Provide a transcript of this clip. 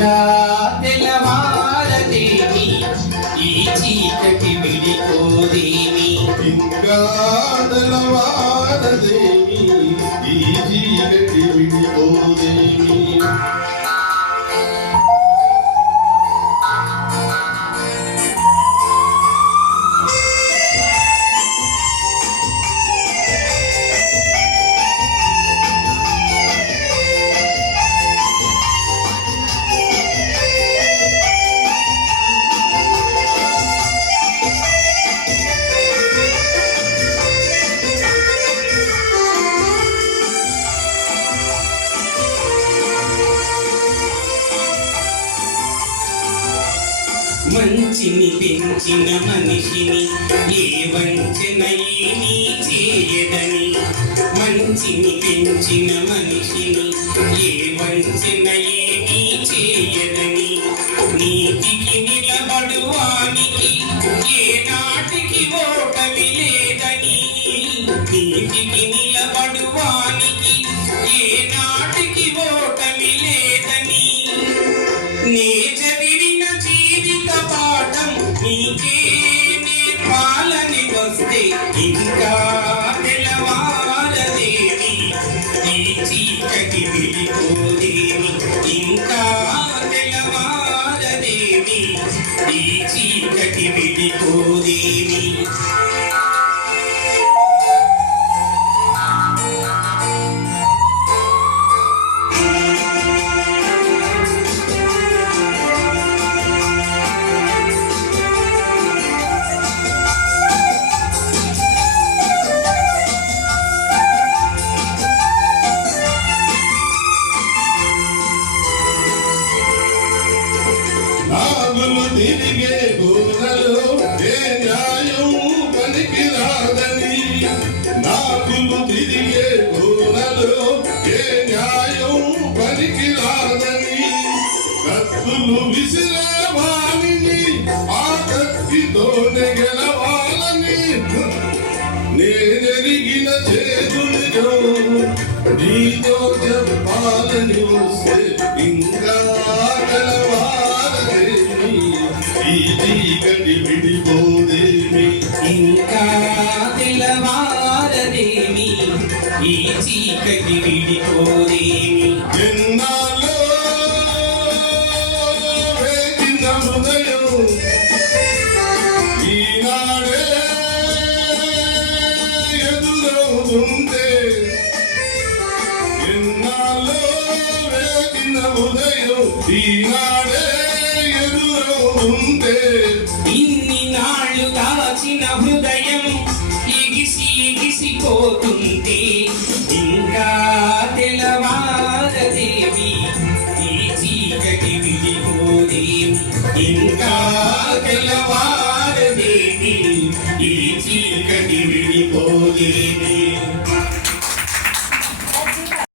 ఇంకా తెల్లవారదేమి ఈ చీకటి విడిపోదేమి ఇంకా తెల్లవారదేమి ఈ చీకటి విడిపోదేమి మంచిని పెంచిన మనిషిని ఏ వంచన ఏమీ చేయదని మంచిని పెంచిన మనిషిని ఏ వంచన ఏమీ చేయదని నీతికి నిలబడువానికి ఏ నాటికి ఓటమి లేదని నీతికి నిలబడువానికి ఏ నాటికి ఓటమి లేదని నే చదివిన జీవిత పాఠం నీకే నేర్పాలని వస్తే ఇంకా తెల్లవారదేమి ఈ చీకటి విడిపోదేమి ఇంకా తెల్లవారదేమి ఈ చీకటి విడిపోదేమి నాగులు తిరిగే గోనలో ఏ న్యాయం పనికి రాదని నాగులు తిరిగే గోనలో ఏ న్యాయం పనికి రాదని కత్తులు విసిరే వాణిని ఆ కత్తితోనే గెలవాలని నేనెరిగిన చేతులు నీతో చెప్పాలని వస్తే ఇంకా తెల్లవారదేమి ఈ చీకటి విడిపోదేమి ఇంకా తెల్లవారదేమి ఈ చీకటి విడిపోదేమి ఎన్నాళ్ళో వేచిన హృదయం ఈనాడే ఎదురవుతుంటే ఎన్నాళ్ళో వేచిన హృదయం ఈనాడే ఎదురవుతుంటే ఇన్ని నాళ్ళు దాచిన హృదయం ఎగిసి ఎగిసిపోతుంది ఇంకా తెల్లవారదేవి ఈ చీకటి విడిపోదేమి ఇంకా తెల్లవారదేవి ఈ చీకటి విడిపోదేమి